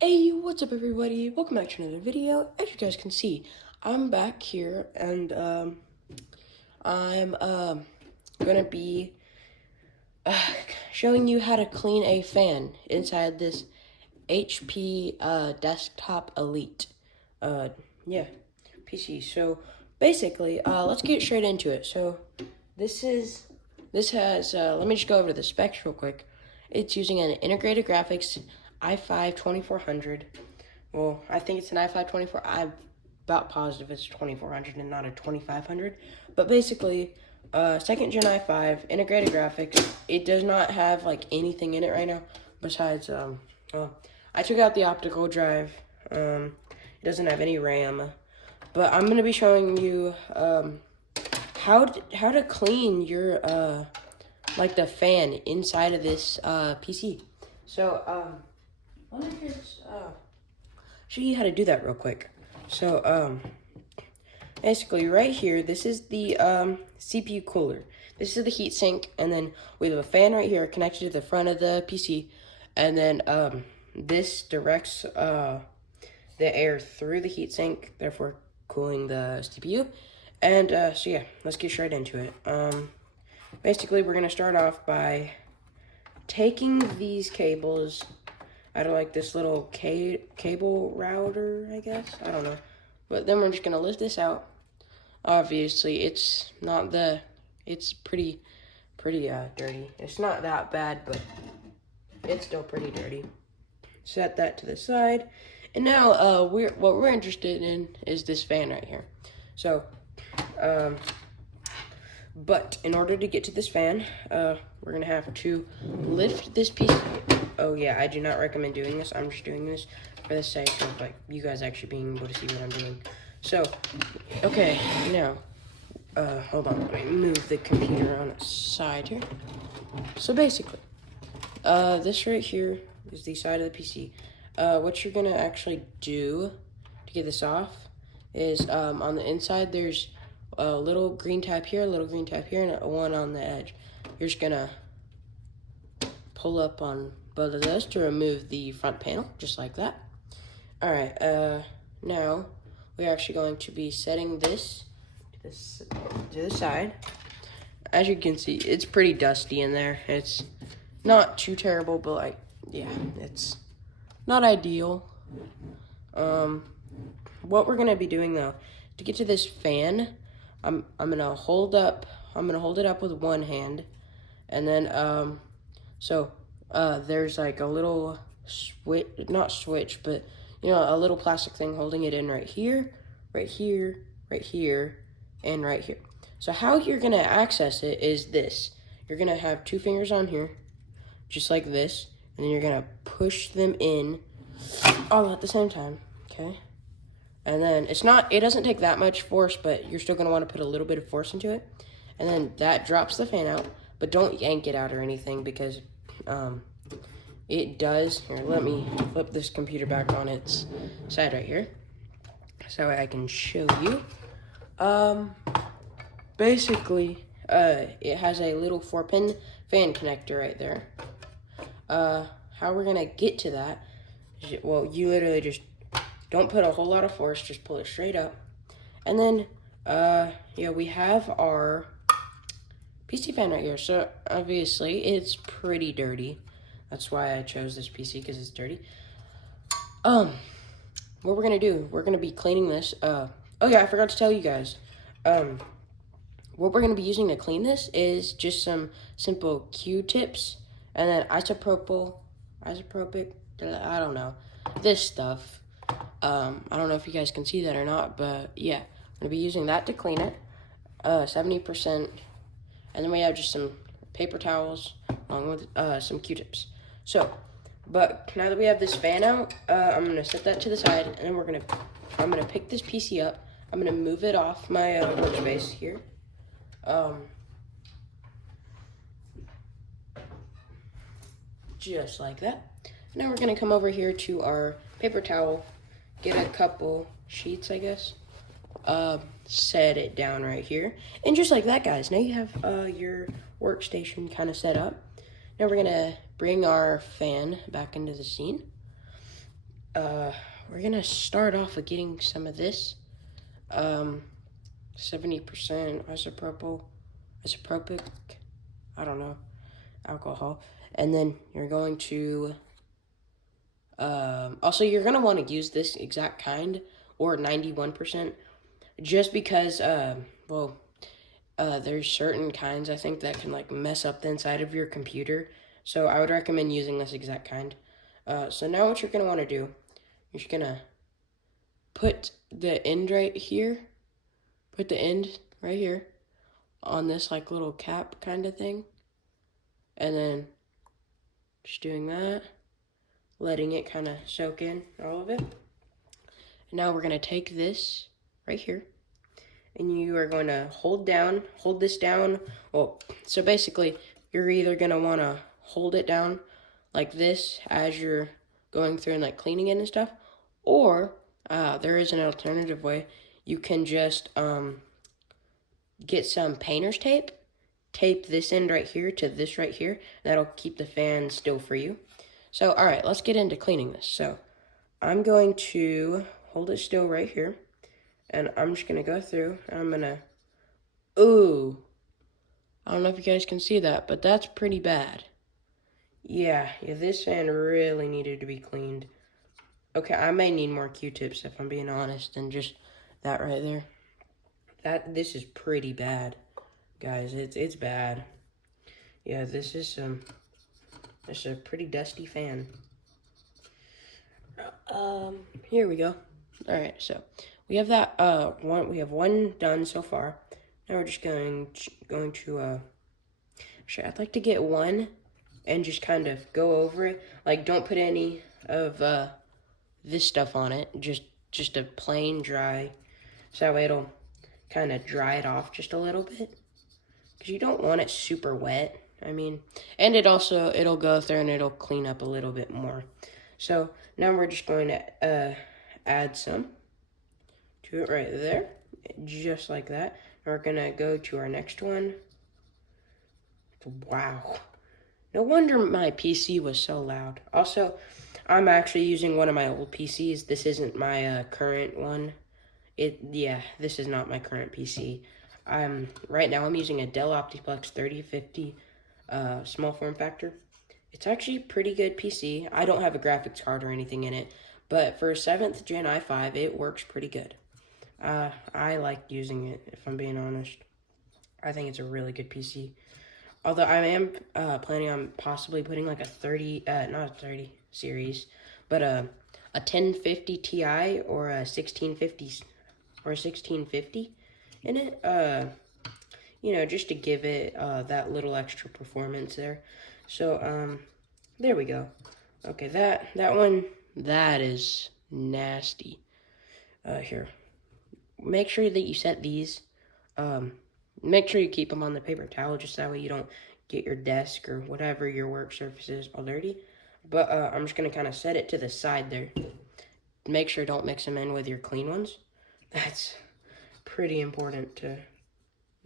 Hey, what's up everybody? Welcome back to another video. As you guys can see, I'm back here and I'm gonna be showing you how to clean a fan inside this HP Desktop Elite yeah, PC. So basically, let's get straight into it. So this has let me just go over the specs real quick. It's using an integrated graphics i5 2400. Well, I think it's an i5 24. I'm about positive it's 2400 and not a 2500. But basically, second gen i5 integrated graphics. It does not have like anything in it right now besides I took out the optical drive. It doesn't have any RAM, but I'm gonna be showing you how to clean your like the fan inside of this PC. So let me just show you how to do that real quick. So basically right here, this is the CPU cooler. This is the heatsink, and then we have a fan right here connected to the front of the PC, and then this directs the air through the heatsink, therefore cooling the CPU. And so yeah, let's get straight into it. Basically, we're gonna start off by taking these cables out of like this little cable router, I guess. I don't know. But then we're just gonna lift this out. Obviously, it's not it's pretty dirty. It's not that bad, but it's still pretty dirty. Set that to the side. And now what we're interested in is this fan right here. So but in order to get to this fan, we're gonna have to lift this piece. Oh yeah, I do not recommend doing this. I'm just doing this for the sake of like you guys actually being able to see what I'm doing. So, okay, now, hold on, let me move the computer on its side here. So basically, this right here is the side of the PC. What you're gonna actually do to get this off is on the inside there's a little green tab here, a little green tab here, and one on the edge. You're just gonna pull up on both of those to remove the front panel, just like that. All right, now we're actually going to be setting this to the side. As you can see, it's pretty dusty in there. It's not too terrible, but like, yeah, it's not ideal. What we're gonna be doing though, to get to this fan, I'm gonna hold it up with one hand, and then there's like a little switch, not switch, but you know, a little plastic thing holding it in right here, right here, right here, and right here. So how you're gonna access it is this. You're gonna have two fingers on here, just like this, and then you're gonna push them in all at the same time, okay? And then it doesn't take that much force, but you're still gonna wanna put a little bit of force into it. And then that drops the fan out, but don't yank it out or anything because it does. Here, let me flip this computer back on its side right here so I can show you. Basically, it has a little 4-pin fan connector right there. How we're gonna get to that, well, you literally just don't put a whole lot of force, just pull it straight up. And then, yeah, we have our PC fan right here. So obviously it's pretty dirty. That's why I chose this PC, because it's dirty. What we're gonna do, we're gonna be cleaning this. Oh yeah, I forgot to tell you guys. What we're gonna be using to clean this is just some simple Q-tips and then isopropic, I don't know, this stuff. I don't know if you guys can see that or not, but yeah, I'm gonna be using that to clean it, 70%, and then we have just some paper towels along with some Q-tips. So, but now that we have this fan out, I'm gonna set that to the side, and then I'm gonna pick this PC up. I'm gonna move it off my workspace here. Just like that. Now we're gonna come over here to our paper towel, get a couple sheets, I guess, set it down right here. And just like that, guys, now you have your workstation kind of set up. Now we're gonna bring our fan back into the scene. we're gonna start off with getting some of this. 70% isopropic, I don't know, alcohol. And then you're going to, also you're gonna want to use this exact kind, or 91%, just because, there's certain kinds I think that can like mess up the inside of your computer. So I would recommend using this exact kind. So now what you're gonna want to do, you're just gonna put the end right here. Put the end right here on this like little cap kind of thing. And then just doing that, letting it kind of soak in all of it. And now we're gonna take this right here, and you are going to hold this down. Well, so basically, you're either going to want to hold it down like this as you're going through and like cleaning it and stuff, or there is an alternative way. You can just get some painter's tape, tape this end right here to this right here. That'll keep the fan still for you. So, all right, let's get into cleaning this. So, I'm going to hold it still right here. And I'm just going to go through, and I'm going to, ooh, I don't know if you guys can see that, but that's pretty bad. Yeah, this fan really needed to be cleaned. Okay, I may need more Q-tips if I'm being honest, and just that right there. This is pretty bad, guys. It's bad. Yeah, this is a pretty dusty fan. Here we go. All right, so we have that one. We have one done so far. Now we're just going to sure, I'd like to get one and just kind of go over it. Like, don't put any of this stuff on it. Just a plain dry, so that way it'll kind of dry it off just a little bit. Because you don't want it super wet. I mean, and it'll go through and it'll clean up a little bit more. So now we're just going to add some to it right there, just like that. We're gonna go to our next one. Wow, no wonder my PC was so loud. Also, I'm actually using one of my old PCs. This isn't my current one. This is not my current PC. Right now I'm using a Dell Optiplex 3050 small form factor. It's actually a pretty good PC. I don't have a graphics card or anything in it, but for a 7th Gen i5, it works pretty good. I like using it, if I'm being honest. I think it's a really good PC. Although I am planning on possibly putting like not a 30 series, but a 1050 Ti or a 1650 in it. Just to give it that little extra performance there. So there we go. Okay, that one, that is nasty. Here. Make sure that you set these. Make sure you keep them on the paper towel, just that way you don't get your desk or whatever your work surface is all dirty. But I'm just going to kind of set it to the side there. Make sure don't mix them in with your clean ones. That's pretty important to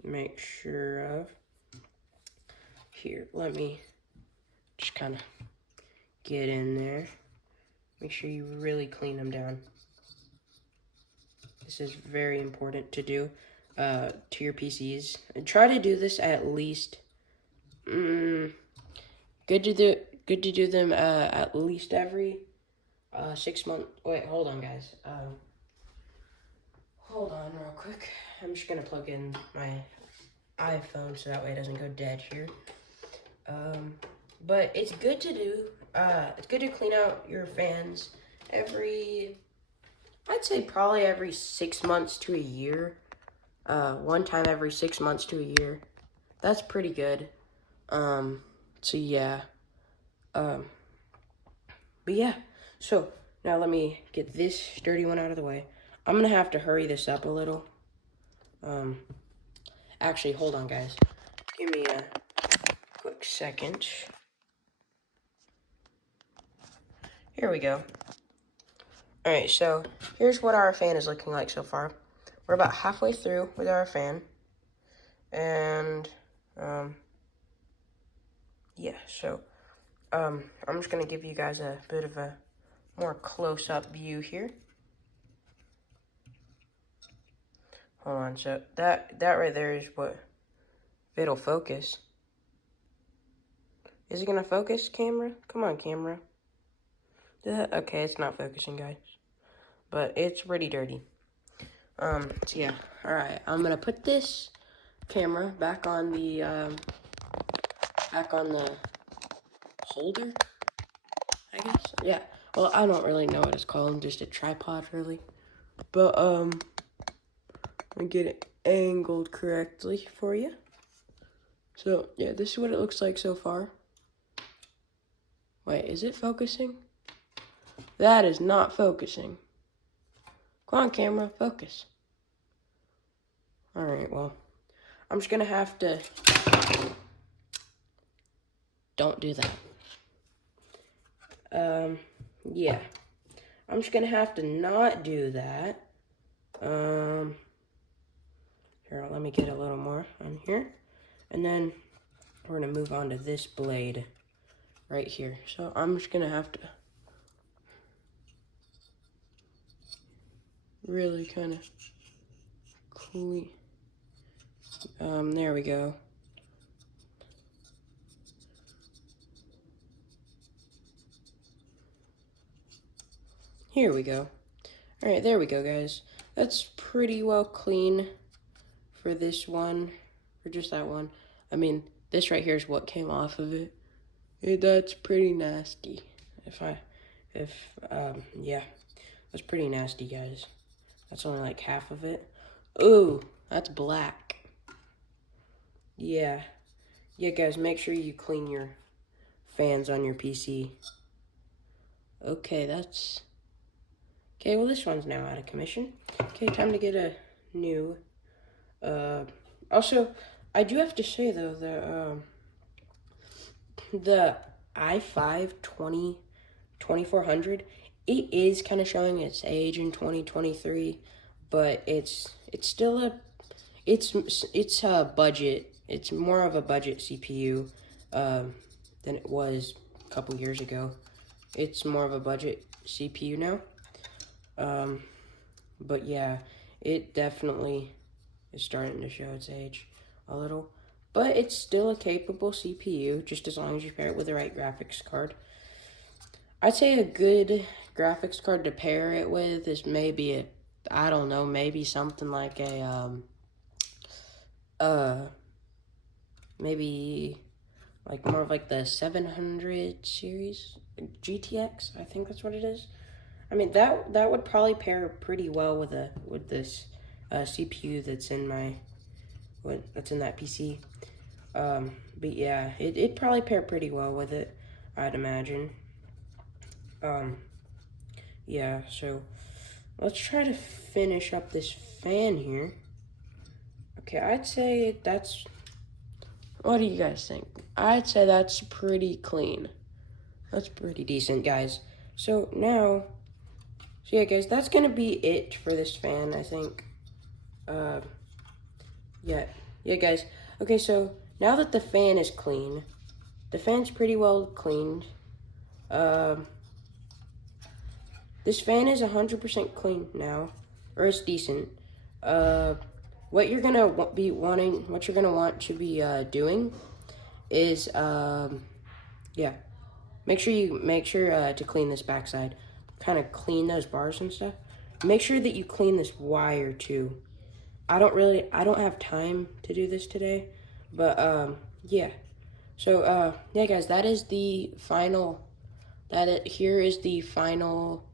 make sure of. Here, let me just kind of get in there. Make sure you really clean them down. This is very important to do to your PCs. And try to do this at least. Good to do them at least every 6 months. Wait, hold on, guys. Hold on, real quick. I'm just gonna plug in my iPhone so that way it doesn't go dead here. But it's good to do. It's good to clean out your fans I'd say probably every 6 months to a year. One time every 6 months to a year. That's pretty good. So yeah. But yeah. So now let me get this dirty one out of the way. I'm gonna have to hurry this up a little. Actually, hold on, guys. Give me a quick second. Here we go. Alright, so here's what our fan is looking like so far. We're about halfway through with our fan. And, yeah, so, I'm just going to give you guys a bit of a more close-up view here. Hold on, so that right there is what, if it'll focus. Is it gonna focus, camera? Come on, camera. Okay, it's not focusing, guys. But it's pretty dirty. So yeah, alright, I'm gonna put this camera back on the holder, I guess. Yeah, well, I don't really know what it's called, just a tripod, really. But, I'm gonna get it angled correctly for you. So, yeah, this is what it looks like so far. Wait, is it focusing? That is not focusing. Come on, camera, focus. Alright, well, I'm just gonna have to... Don't do that. Yeah. I'm just gonna have to not do that. Here, let me get a little more on here. And then we're gonna move on to this blade right here. So I'm just gonna have to really kind of clean. There we go. Here we go. Alright, there we go, guys. That's pretty well clean for this one, for just that one. I mean, this right here is what came off of it. That's pretty nasty. Yeah, that's pretty nasty, guys. That's only like half of it. Ooh, that's black. Yeah. Yeah, guys, make sure you clean your fans on your PC. Okay, that's... Okay, well, this one's now out of commission. Okay, time to get a new... Also, I do have to say, though, the i5 2400, it is kind of showing its age in 2023, but it's still it's a budget. It's more of a budget CPU than it was a couple years ago. It's more of a budget CPU now. But yeah, it definitely is starting to show its age a little. But it's still a capable CPU, just as long as you pair it with the right graphics card. I'd say a good graphics card to pair it with is maybe I don't know, maybe something like maybe like more of like the 700 series, GTX, I think that's what it is. I mean, that would probably pair pretty well with this CPU that's in that PC. But yeah, it'd probably pair pretty well with it, I'd imagine. Yeah, so let's try to finish up this fan here. Okay, I'd say that's... What do you guys think? I'd say that's pretty clean. That's pretty decent, guys. So now... So yeah, guys, that's gonna be it for this fan, I think. Yeah, guys. Okay, so now that the fan is clean, the fan's pretty well cleaned. This fan is 100% clean now, or it's decent. What you're gonna want to be doing is, yeah, make sure to clean this backside. Kind of clean those bars and stuff. Make sure that you clean this wire too. I don't have time to do this today, but yeah. So yeah, guys, that is the final. Here is the final.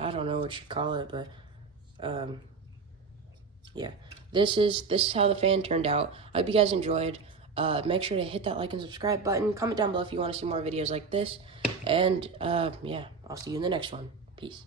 I don't know what you call it, but yeah. This is how the fan turned out. I hope you guys enjoyed. Make sure to hit that like and subscribe button. Comment down below if you want to see more videos like this. And yeah, I'll see you in the next one. Peace.